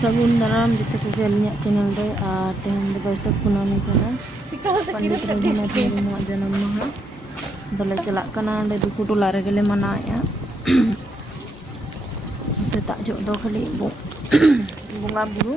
सगुन दाराम जिते को चैनल रे तेहन बैसाख कुनामी पंडित रघुनाथ मुर्मू जन्म माह दले चलाकना दुकु टोला रेगेले मनाया सेता जो दो खाली बोंगा बुरु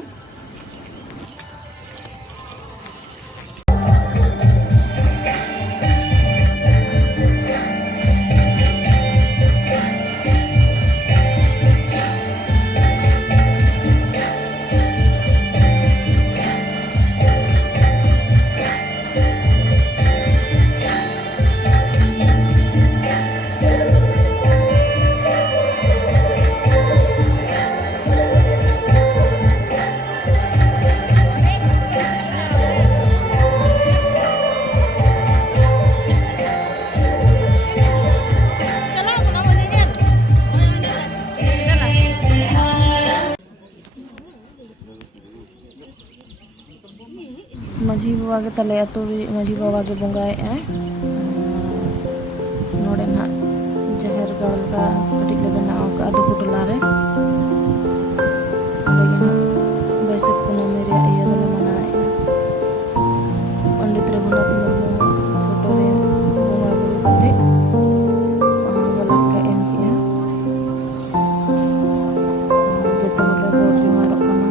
माझी बाबा के तले अतो माझी बाबा के बंगाए नोड़े ना जहर गल का कटिक ले बनाओ का दुकु टोला रे बैसाख कुनामी रे इया दले मनाए पंडित रघुनाथ मुर्मू फोटो रे बोंगा बुरु कते वाला पूरा एम किया जते होले गोर जुमारो कना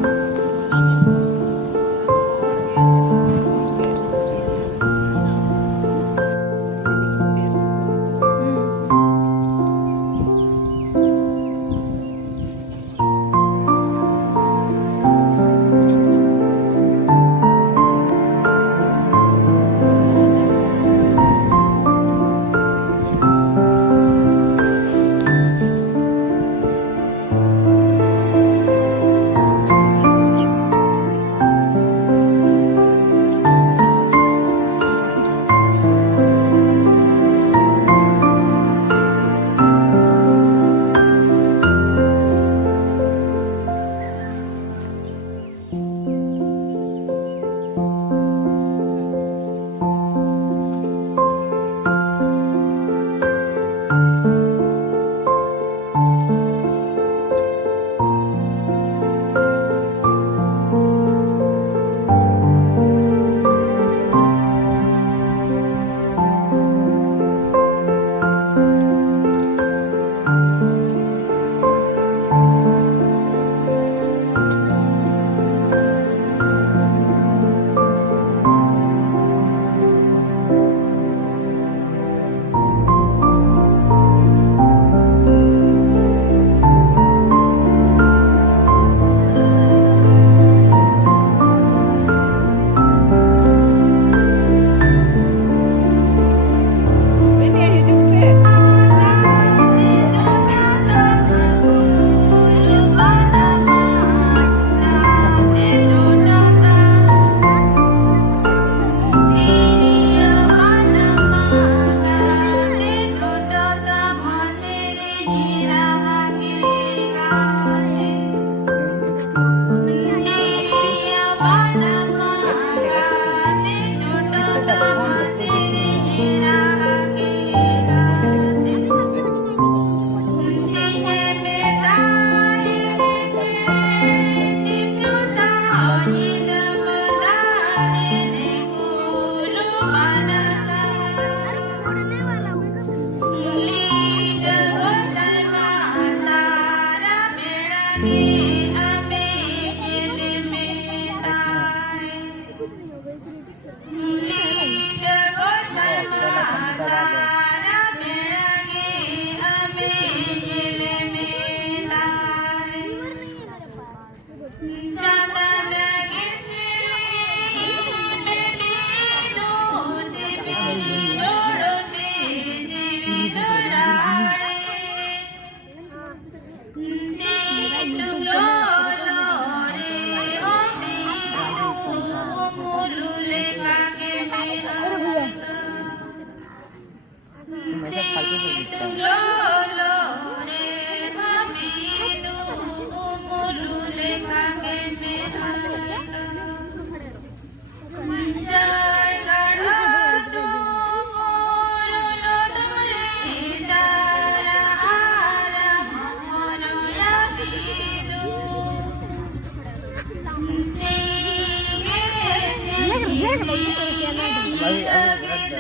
अभी अभी रख दे।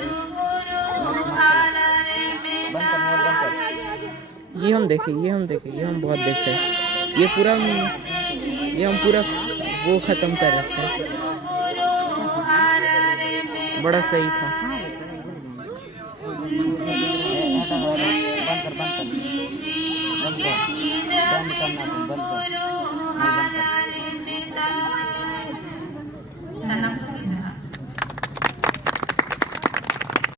बंद कर मोबाइल बंद कर। ये हम देखे, ये हम देखे, ये हम बहुत देखे। ये पूरा ये हम पूरा वो खत्म कर रखे हैं। बड़ा सही था। बंद कर बंद कर बंद कर बंद करना तुम बंद कर मोबाइल बंद कर।